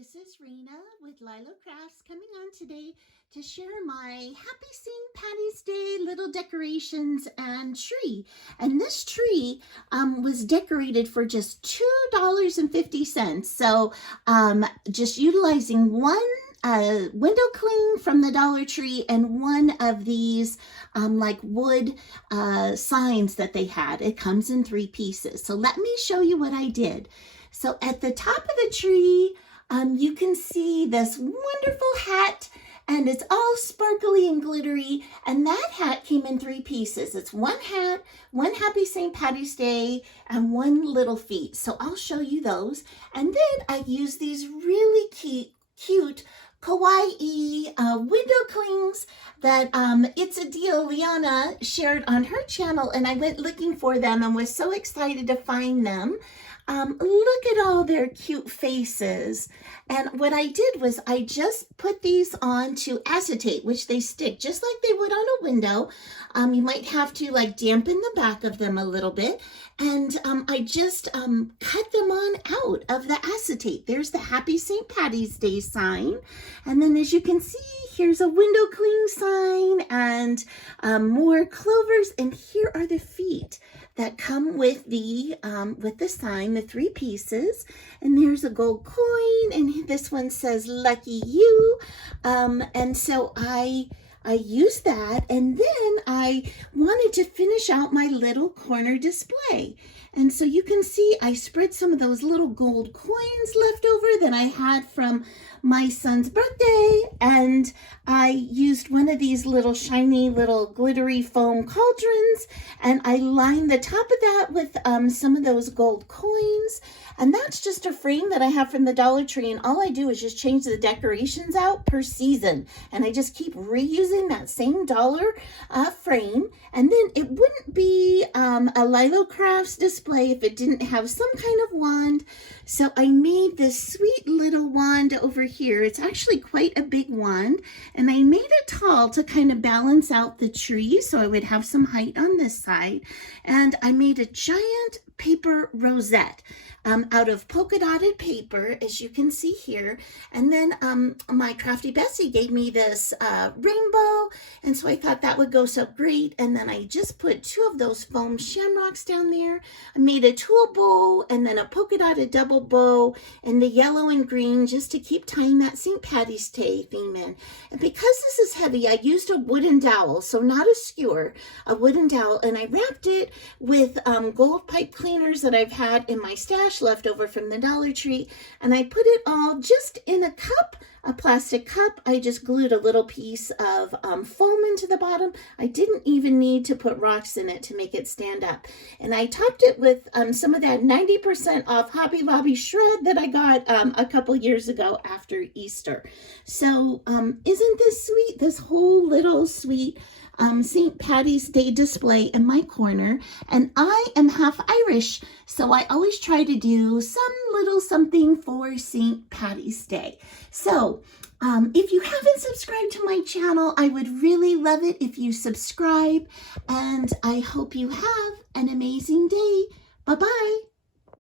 this is Rena with Lylo Crafts coming on today to share my Happy St. Patty's Day little decorations and tree. And this tree was decorated for just $2.50. So just utilizing one window cling from the Dollar Tree and one of these like wood signs that they had. It comes in 3 pieces. So let me show you what I did. So at the top of the tree, you can see this wonderful hat, and it's all sparkly and glittery, and that hat came in 3 pieces. It's one hat, one Happy St. Patty's Day, and one little feet. So I'll show you those. And then I used these really cute kawaii window clings that It's a Deal Liana shared on her channel, and I went looking for them and was so excited to find them. Look at all their cute faces. And what I did was I just put these on to acetate, which they stick just like they would on a window. You might have to like dampen the back of them a little bit. And I just cut them on out of the acetate. There's the Happy St. Patty's Day sign. And then as you can see, here's a window cling sign and more clovers. And here are the feet that come with the sign, the 3 pieces. And there's a gold coin, and this one says lucky you. And so I used that, and then I wanted to finish out my little corner display. And so you can see I spread some of those little gold coins left over that I had from my son's birthday, and I used one of these little shiny little glittery foam cauldrons, and I lined the top of that with some of those gold coins. And that's just a frame that I have from the Dollar Tree, and all I do is just change the decorations out per season, and I just keep reusing that same dollar frame. And then it wouldn't be a Lylo Crafts display if it didn't have some kind of wand. So I made this sweet little wand over here. It's actually quite a big wand, and I made it tall to kind of balance out the tree so I would have some height on this side. And I made a giant paper rosette out of polka dotted paper, as you can see here. And then my crafty Bessie gave me this rainbow, and so I thought that would go so great. And then I just put 2 of those foam shamrocks down there. I made a tulle bow and then a polka dotted double bow in the yellow and green just to keep tying that St. Patty's Day theme in. And because this is heavy, I used a wooden dowel, so not a skewer, a wooden dowel, and I wrapped it with gold pipe cleaners that I've had in my stash left over from the Dollar Tree, and I put it all just in a cup, a plastic cup. I just glued a little piece of foam into the bottom. I didn't even need to put rocks in it to make it stand up. And I topped it with some of that 90% off Hobby Lobby shred that I got a couple years ago after Easter. So isn't this sweet? This whole little sweet St. Patty's Day display in my corner. And I am half Irish, so I always try to do some little something for St. Patty's Day. So if you haven't subscribed to my channel, I would really love it if you subscribe, and I hope you have an amazing day. Bye-bye.